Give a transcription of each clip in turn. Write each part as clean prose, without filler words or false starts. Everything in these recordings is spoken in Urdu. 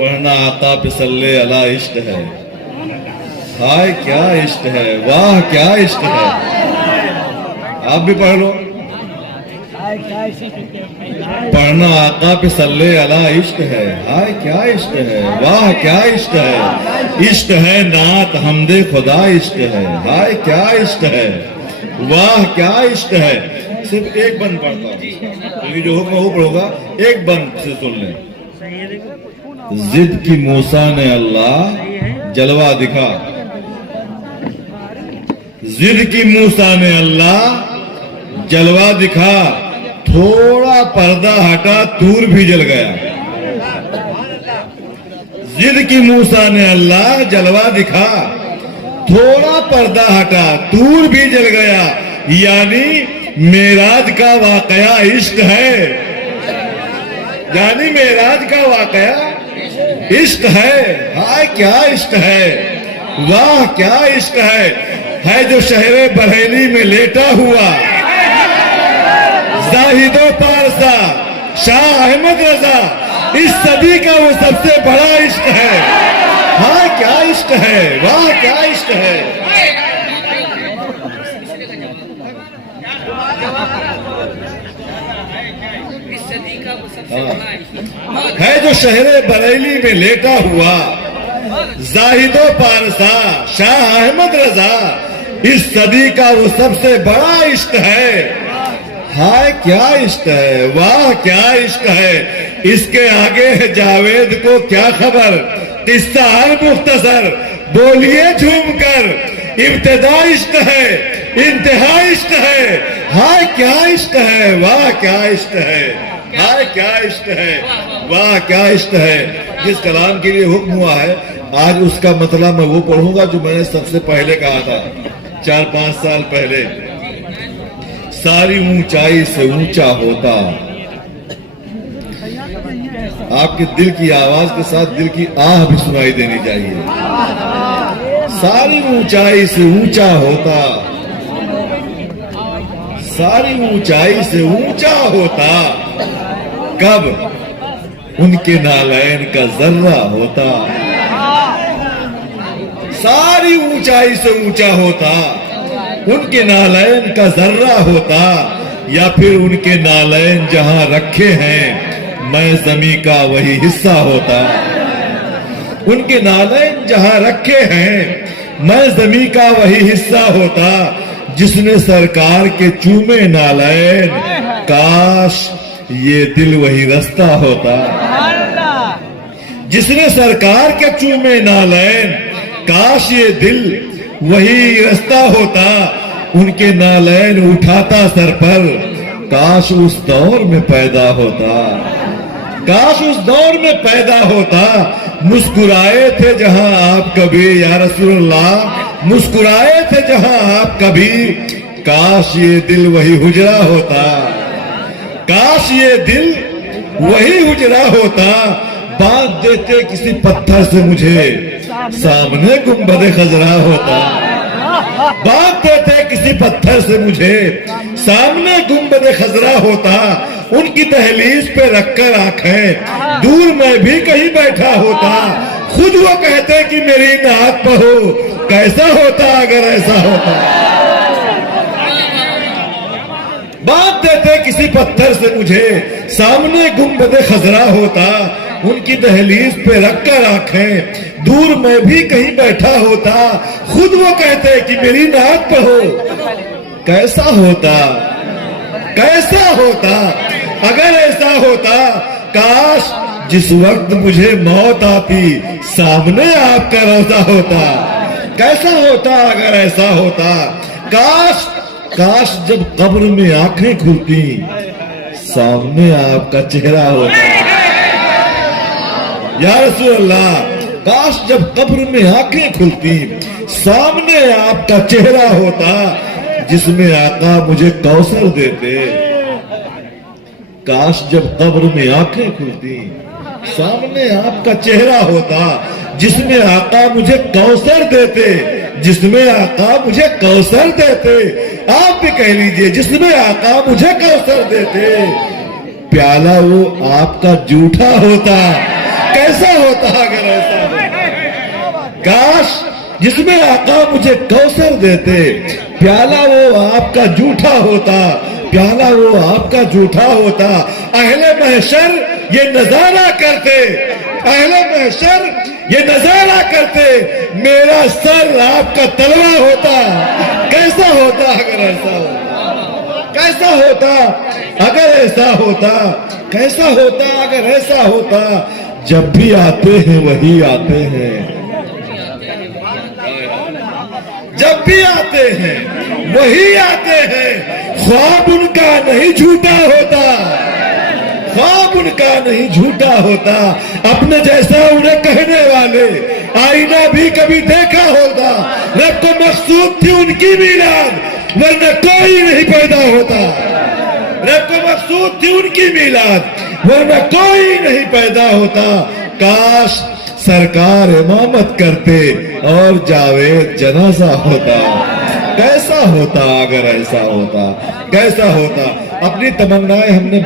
پڑھنا آقا پہ صلی علی عشق ہے. ہائے کیا عشق ہے, واہ کیا عشق ہے. آپ بھی پڑھ لو. پڑھنا آقا پہ صلی علی عشق ہے. ہائے کیا عشق ہے, واہ کیا عشق ہے. عشق ہے نعت حمد خدا عشق ہے. ہائے کیا عشق ہے, واہ کیا عشق ہے. صرف ایک بند پڑھتا ہوں کیونکہ جو حکم وہ پڑھوں گا, ایک بند سے سن لیں. ضد کی موسیٰ نے اللہ جلوہ دکھا. ضد کی موسیٰ نے اللہ جلوہ دکھا, تھوڑا پردہ ہٹا طور بھی جل گیا. ضد کی موسیٰ نے اللہ جلوہ دکھا, تھوڑا پردہ ہٹا طور بھی جل گیا. یعنی معراج کا واقعہ عشق ہے. یعنی معراج کا واقعہ عشق ہے. ہائے کیا عشق ہے, واہ کیا عشق ہے. ہے جو شہر بریلی میں لیٹا ہوا زاہد و پارسا شاہ احمد رضا, اس صدی کا وہ سب سے بڑا عشق ہے. ہاں کیا عشق ہے, واہ کیا عشق ہے. ہے جو شہر بریلی میں لیٹا ہوا زاہد و پارسا شاہ احمد رضا, اس صدی کا وہ سب سے بڑا عشق ہے. ہائے کیا عشق ہے, واہ کیا عشق ہے. اس کے آگے ہے جاوید کو کیا خبر, قصہ ہر مختصر بولیے جھوم کر. ابتدا عشق ہے, انتہا عشق ہے. ہائے کیا عشق ہے, واہ کیا عشق ہے. ہائے کیا عشق ہے, واہ کیا عشق ہے. جس کلام کے لیے حکم ہوا ہے آج اس کا مطلب میں وہ پڑھوں گا جو میں نے سب سے پہلے کہا تھا 4-5 سال پہلے. ساری اونچائی سے اونچا ہوتا. آپ کے دل کی آواز کے ساتھ دل کی آہ بھی سنائی دینی چاہیے. ساری اونچائی سے اونچا ہوتا, ساری اونچائی سے اونچا ہوتا. کب ان کے نالین کا ذرہ ہوتا. ساری اونچائی سے اونچا ہوتا, ان کے نالین کا ذرہ ہوتا. یا پھر ان کے نالین جہاں رکھے ہیں میں زمین کا وہی حصہ ہوتا. ان کے نالین جہاں رکھے ہیں میں زمین کا وہی حصہ ہوتا. جس نے سرکار کے چومے نالین کاش یہ دل وہی رستہ ہوتا. جس نے سرکار کے چومے نالین کاش یہ دل وہی رستہ ہوتا. ان کے نالین اٹھاتا سر پر, کاش اس دور میں پیدا ہوتا. کاش اس دور میں پیدا ہوتا. مسکرائے تھے جہاں آپ کبھی یا رسول اللہ, مسکرائے تھے جہاں آپ کبھی, کاش یہ دل وہی حجرہ ہوتا. کاش یہ دل وہی حجرہ ہوتا. باندھ دیتے کسی پتھر سے مجھے, سامنے گنبد خضرا ہوتا. باندھ دیتے کسی پتھر سے مجھے, سامنے گنبد خضرا ہوتا. ان کی دہلیز پہ رکھ کر آنکھیں دور میں بھی کہیں بیٹھا ہوتا. خود وہ کہتے کہ میری نعت پڑھو, کیسا ہوتا اگر ایسا ہوتا. باندھ دیتے کسی پتھر سے مجھے, سامنے گنبد خضرا ہوتا. ان کی دہلیز پہ رکھ کر آنکھیں دور میں بھی کہیں بیٹھا ہوتا. خود وہ کہتے کہ میری نعت پڑھو, کیسا ہوتا, کیسا ہوتا اگر ایسا ہوتا. کاش جس وقت مجھے موت آتی سامنے آپ کا روضہ ہوتا. کیسا ہوتا اگر ایسا ہوتا. کاش کاش جب قبر میں آنکھیں کھلتی سامنے آپ کا چہرہ ہوتا. یا رسول اللہ, کاش جب قبر میں آنکھیں کھلتی سامنے آپ کا چہرہ ہوتا. جس میں آقا مجھے کوثر دیتے. کاش جب قبر میں آنکھیں کھلتی سامنے آپ کا چہرہ ہوتا. جس میں آقا مجھے کوثر دیتے, جس میں آقا مجھے کوثر دیتے. آپ بھی کہہ لیجئے, جس میں آقا مجھے کوثر دیتے. پیالہ وہ آپ کا جھوٹا ہوتا, کیسا ہوتا اگر ایسا ہوتا. کاش جس میں آقا مجھے کوثر دیتے, پیالہ وہ آپ کا جھوٹا ہوتا, پیالہ وہ آپ کا جھوٹا ہوتا. اہل محشر یہ نظارہ کرتے, اہل محشر یہ نظارہ کرتے, میرا سر آپ کا تلوا ہوتا. کیسا ہوتا اگر ایسا ہوتا, کیسا ہوتا اگر ایسا ہوتا, کیسا ہوتا اگر ایسا ہوتا. جب بھی آتے ہیں وہی آتے ہیں, جب بھی آتے ہیں وہی آتے ہیں. خواب ان کا نہیں جھوٹا ہوتا, خواب ان کا نہیں جھوٹا ہوتا. اپنے جیسا انہیں کہنے والے آئینہ بھی کبھی دیکھا ہوتا. رب کو مقصود تھی ان کی میلاد, ورنہ کوئی نہیں پیدا ہوتا. رب کو مقصود تھی ان کی میلاد, ورنہ کوئی نہیں پیدا ہوتا. کاش سرکار امامت کرتے اور جاوید جنازہ ہوتا. کیسا ہوتا اگر ایسا ہوتا, کیسا ہوتا. اپنی تمنائیں ہم نے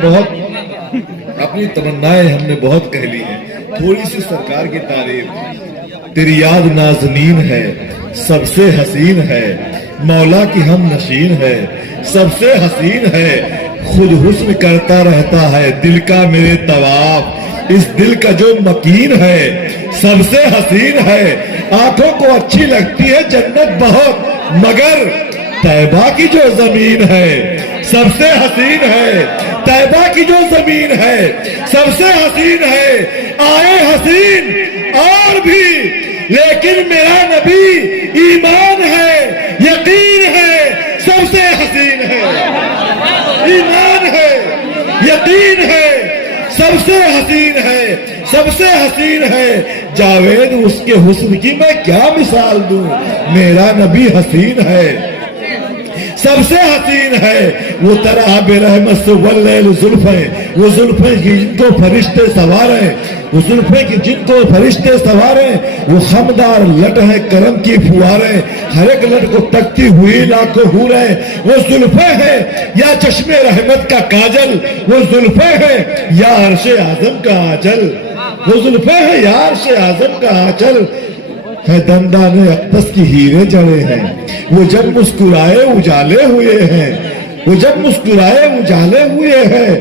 بہت کہہ لی ہیں. تھوڑی سی سرکار کی تعریف. تیری یاد نازنین ہے, سب سے حسین ہے, مولا کی ہم نشین ہے, سب سے حسین ہے. خود حسن کرتا رہتا ہے دل کا میرے طواف, اس دل کا جو مکین ہے سب سے حسین ہے. آنکھوں کو اچھی لگتی ہے جنت بہت, مگر طیبہ کی جو زمین ہے سب سے حسین ہے. طیبہ کی جو زمین ہے سب سے حسین ہے. آئے حسین اور بھی, لیکن میرا نبی ایمان ہے, یقین ہے, سب سے حسین ہے. ایمان ہے, یقین ہے, سب سے حسین ہے, سب سے حسین ہے. جاوید اس کے حسن کی میں کیا مثال دوں, میرا نبی حسین ہے, سب سے حسین ہے. وہ تراب رحمت سے واللیل زلفیں, وہ زلفیں جن کو فرشتے سواریں, وہ زلفیں کی جن کو فرشتے سواریں. وہ خمدار لٹ ہے کرم کی فواریں, ہر ایک لٹ کو تکتی ہوئی لاکھوں حوریں. وہ زلفیں ہیں یا چشم رحمت کا کاجل, وہ زلفیں ہیں یا عرش اعظم کا آنچل, وہ زلفیں ہیں یا عرش اعظم کا آنچل. ہے دندان اقدس کی ہیرے جڑے ہیں, وہ جب مسکرائے اجالے ہوئے ہیں, وہ جب مسکرائے اجالے ہوئے ہیں.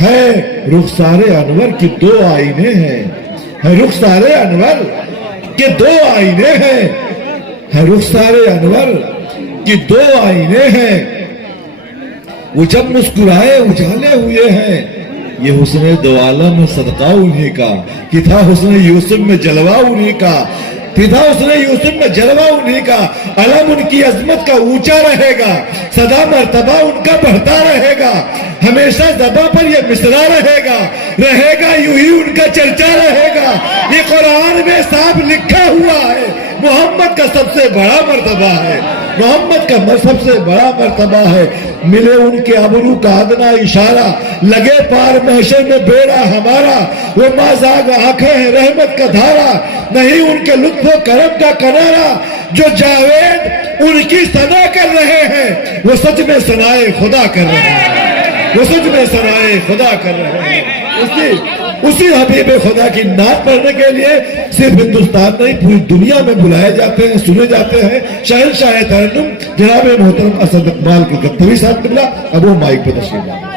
ہے رخسار انور کی دو آئینے ہیں, ہے رخسار انور کے دو آئینے ہیں, ہے رخسار انور کی دو آئینے ہیں. وہ جب مسکرائے اجالے ہوئے ہیں. یہ حسن دو عالم میں صدقہ انہی کا, کہ تھا حسن یوسف میں جلوہ انہی کا, تھا حسن یوسف میں جلوہ انہی کا. علم ان کی عظمت کا اونچا رہے گا, صدا مرتبہ ان کا بڑھتا رہے گا. ہمیشہ زباں پر یہ مصرع رہے گا, رہے گا یوں ہی ان کا چرچا رہے گا. یہ قرآن میں صاف لکھا ہوا ہے, محمد کا سب سے بڑا مرتبہ ہے, محمد کا سب سے بڑا مرتبہ ہے. ملے ان کے ابرو کا ادنا اشارہ, لگے پار محشر میں بیڑا ہمارا. وہ مازاغ آنکھیں ہیں رحمت کا دھارا, نہیں ان کے لطف و کرم کا کنارہ. جو جاوید ان کی ثنا کر رہے ہیں, وہ سچ میں ثنائے خدا کر رہے ہیں, وہ سچ میں ثنائے خدا کر رہے ہیں. اسی حبیب خدا کی نعت پڑھنے کے لیے صرف ہندوستان نہیں پوری دنیا میں بلائے جاتے ہیں, سنے جاتے ہیں. شہنشاہ ترنم جناب محترم اسد اقبال کے گتوی صاحب قبلہ, اب وہ مائک پہ تشریف لائیں.